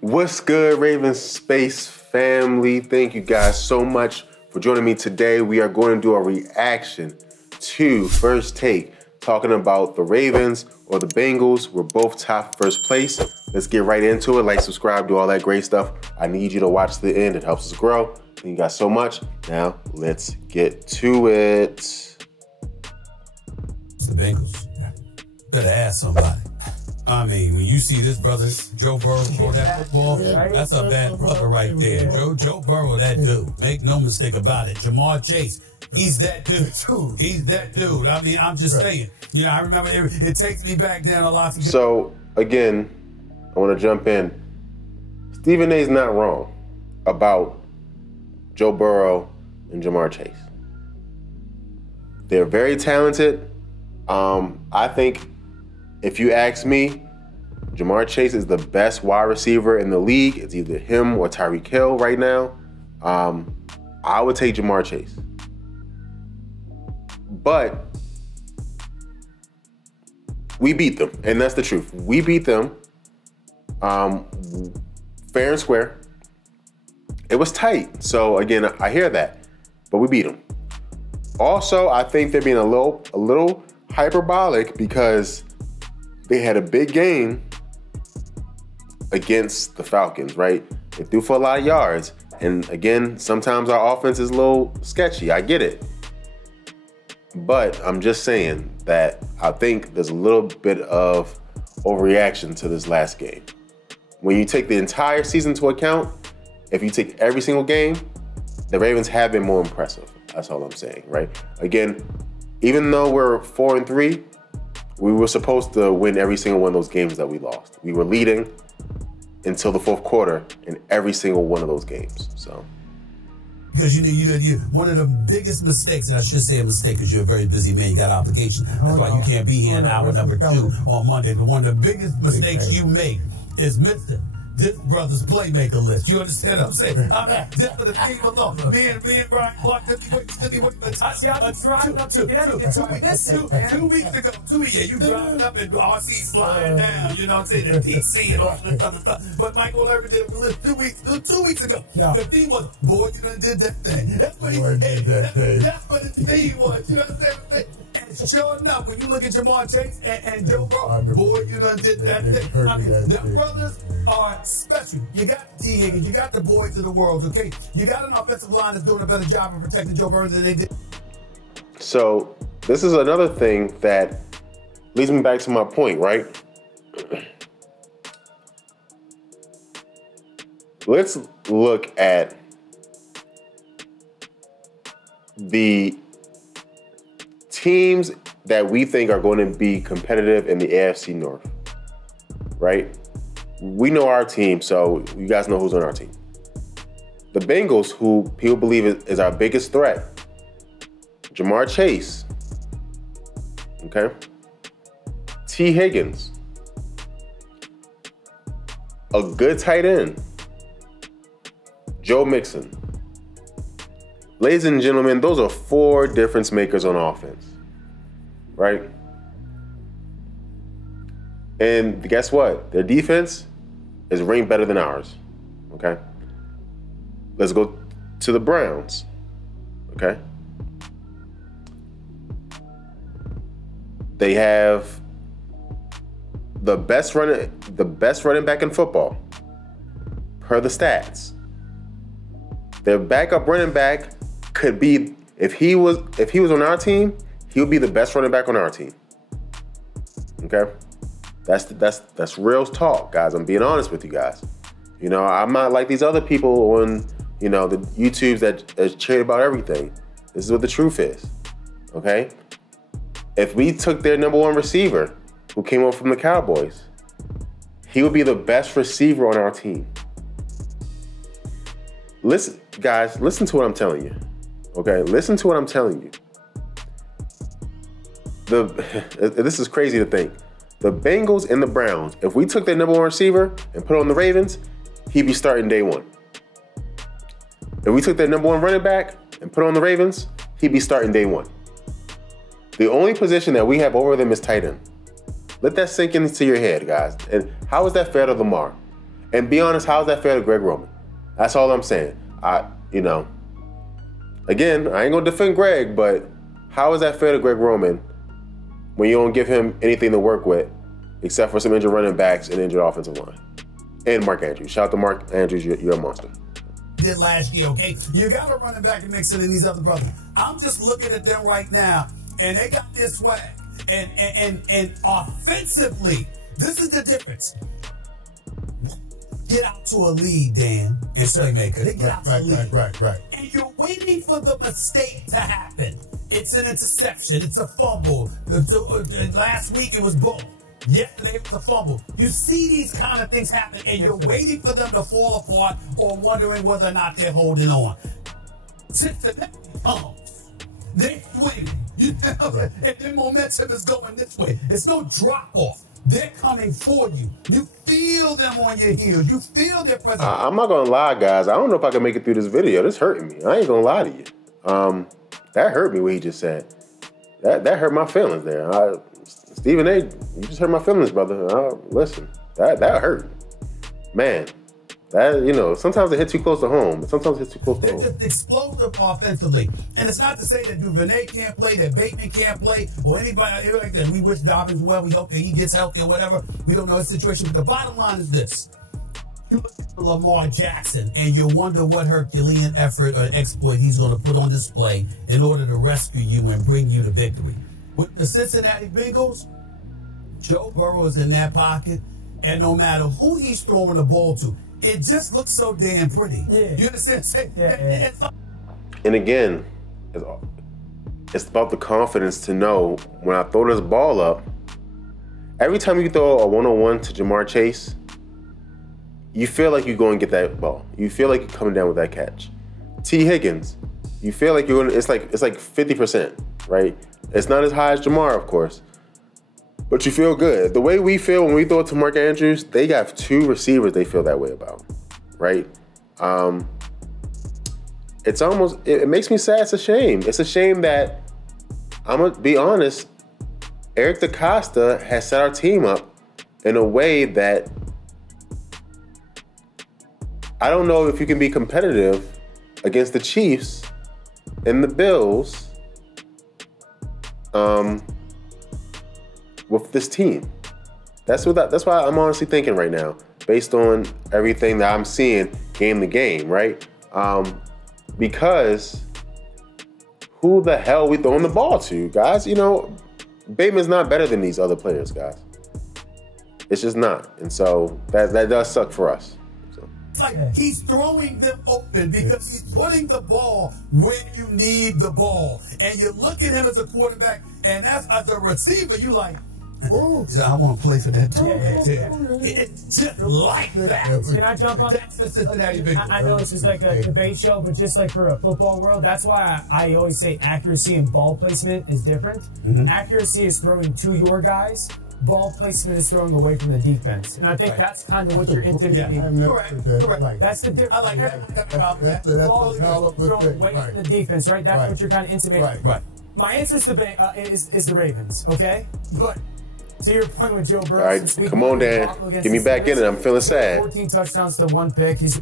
What's good, Ravens Space family? Thank you guys so much for joining me today. We are going to do a reaction to First Take, talking about the Ravens or the Bengals. We're both top first place. Let's get right into it. Like, subscribe, do all that great stuff. I need you to watch to the end. It helps us grow. Thank you guys so much. Now, let's get to it. It's the Bengals. Better ask somebody. I mean, when you see this brother, Joe Burrow, throw that football, that's a bad brother right there. Joe Burrow, that dude. Make no mistake about it. Jamar Chase, he's that dude. He's that dude. I mean, I'm just saying. You know, I remember it takes me back down a lot. So, again, I want to jump in. Stephen A's not wrong about Joe Burrow and Jamar Chase. They're very talented. I think, if you ask me, Jamar Chase is the best wide receiver in the league. It's either him or Tyreek Hill right now. I would take Jamar Chase. But we beat them, and that's the truth. We beat them fair and square. It was tight. So, again, I hear that, but we beat them. Also, I think they're being a little hyperbolic because they had a big game against the Falcons, right? They threw for a lot of yards. And again, sometimes our offense is a little sketchy. I get it. But I'm just saying that I think there's a little bit of overreaction to this last game. When you take the entire season into account, if you take every single game, the Ravens have been more impressive. That's all I'm saying, right? Again, even though we're 4-3, we were supposed to win every single one of those games that we lost. We were leading until the fourth quarter in every single one of those games. So, because you one of the biggest mistakes, and I should say a mistake because you're a very busy man, you got obligations. That's why you can't be here in hour number 2 on Monday. But one of the biggest mistakes you make is missing this brother's playmaker list. You understand what I'm saying? I mean, just for the team alone. Me and Brian Clark, 2 weeks ago, you dropped up and RC sliding down, you know what I'm saying, and PC and all this other stuff. But Michael Irvin did a list 2 weeks ago. No. The team was, boy, you done did that thing. That's what he said. That's what the team was. You know what I'm saying? And sure enough, when you look at Jamar Chase and Joe Burrow, boy, you done did that thing. I mean, them brothers are special. You got T. Higgins, you got the boys of the world, okay? You got an offensive line that's doing a better job of protecting Joe Burrow than they did. So this is another thing that leads me back to my point, right? Let's look at the teams that we think are going to be competitive in the AFC North, right? We know our team, so you guys know who's on our team. The Bengals, who people believe is our biggest threat. Jamar Chase, okay? T. Higgins, a good tight end. Joe Mixon. Ladies and gentlemen, those are 4 difference makers on offense, right? And guess what? Their defense is ranked better than ours, okay? Let's go to the Browns, okay? They have the best running back in football, per the stats. Their backup running back could be, if he was on our team, he would be the best running back on our team. Okay? That's real talk, guys. I'm being honest with you guys. You know, I'm not like these other people on, you know, the YouTubes that cheer about everything. This is what the truth is. Okay? If we took their #1 receiver, who came over from the Cowboys, he would be the best receiver on our team. Listen, guys, listen to what I'm telling you. Okay? Listen to what I'm telling you. This is crazy to think. The Bengals and the Browns, if we took their #1 receiver and put on the Ravens, he'd be starting day 1. If we took their #1 running back and put on the Ravens, he'd be starting day 1. The only position that we have over them is tight end. Let that sink into your head, guys. And how is that fair to Lamar? And be honest, how's that fair to Greg Roman? That's all I'm saying. Again, I ain't gonna defend Greg, but how is that fair to Greg Roman when you don't give him anything to work with except for some injured running backs and injured offensive line? And Mark Andrews. Shout out to Mark Andrews, you're a monster. Did last year, okay? You got to run it back and mix it in these other brothers. I'm just looking at them right now, and they got this swag. And offensively, this is the difference. Get out to a lead, Dan, and playmaker. They get out to a lead. Right. And you're waiting for the mistake to happen. It's an interception. It's a fumble. Last week it was both. Yesterday it was a fumble. You see these kind of things happen, and you're waiting for them to fall apart or wondering whether or not they're holding on. Cincinnati comes. They're swinging. And their momentum is going this way. It's no drop-off. They're coming for you. You feel them on your heels. You feel their presence. I'm not going to lie, guys. I don't know if I can make it through this video. This hurting me. I ain't going to lie to you. That hurt me what he just said. That hurt my feelings there. Stephen A., you just hurt my feelings, brother. Listen, that hurt. Man, sometimes it hits too close to home, but sometimes it hits too close to home. They're just explosive offensively. And it's not to say that Duvernay can't play, that Bateman can't play, or anybody like that. We wish Dobbins well. We hope that he gets healthy or whatever. We don't know his situation. But the bottom line is this. You look at Lamar Jackson, and you wonder what Herculean effort or exploit he's going to put on display in order to rescue you and bring you to victory. With the Cincinnati Bengals, Joe Burrow is in that pocket, and no matter who he's throwing the ball to, it just looks so damn pretty. Yeah. You understand? Yeah. And again, it's about the confidence to know when I throw this ball up, every time you throw a one-on-one to Jamar Chase, you feel like you're going to get that ball. You feel like you're coming down with that catch. T. Higgins, you feel like you're going to, it's like 50%, right? It's not as high as Jamar, of course, but you feel good. The way we feel when we throw it to Mark Andrews, they got 2 receivers they feel that way about, right? It's almost, it makes me sad. It's a shame. It's a shame that, I'm going to be honest, Eric DaCosta has set our team up in a way that I don't know if you can be competitive against the Chiefs and the Bills with this team. That's why I'm honestly thinking right now, based on everything that I'm seeing game to game, right? Because who the hell are we throwing the ball to, guys? Bateman's not better than these other players, guys. It's just not. And so that does suck for us. It's like he's throwing them open because he's putting the ball where you need the ball. And you look at him as a quarterback, and as a receiver, you like, ooh, I want to play for that too. It's just like that. Can I jump on that? I know this is like a debate show, but just like for a football world, that's why I always say accuracy and ball placement is different. Accuracy is throwing to your guys. Ball placement is throwing away from the defense. And I think that's kind of what you're intimating. Correct. That's the difference. I like that. Ball is throwing away from the defense, right? That's what you're kind of intimating. Right. My answer is the Ravens, okay? But to your point with Joe Burrow. All right, come on, Dan. Get me back in it. I'm feeling sad. 14 touchdowns to 1 pick. He's